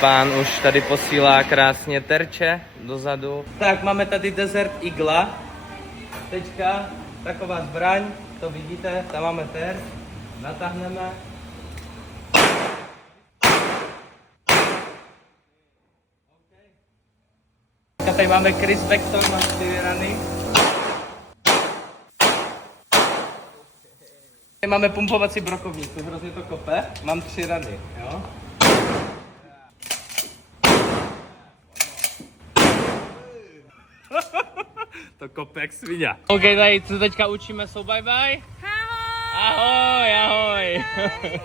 Pán už tady posílá krásně terče dozadu. Tak, máme tady Desert Eagle. Teďka taková zbraň, to vidíte, tam máme terč. Natáhneme. Tady máme Chris Vector, má 4 rany. Tady máme pumpovací brokovnici, hrozně to kope. Mám 3 rany, jo. To kope jak svině. OK, tady co teďka učíme, so bye bye. Ahoj! Ahoj, ahoj!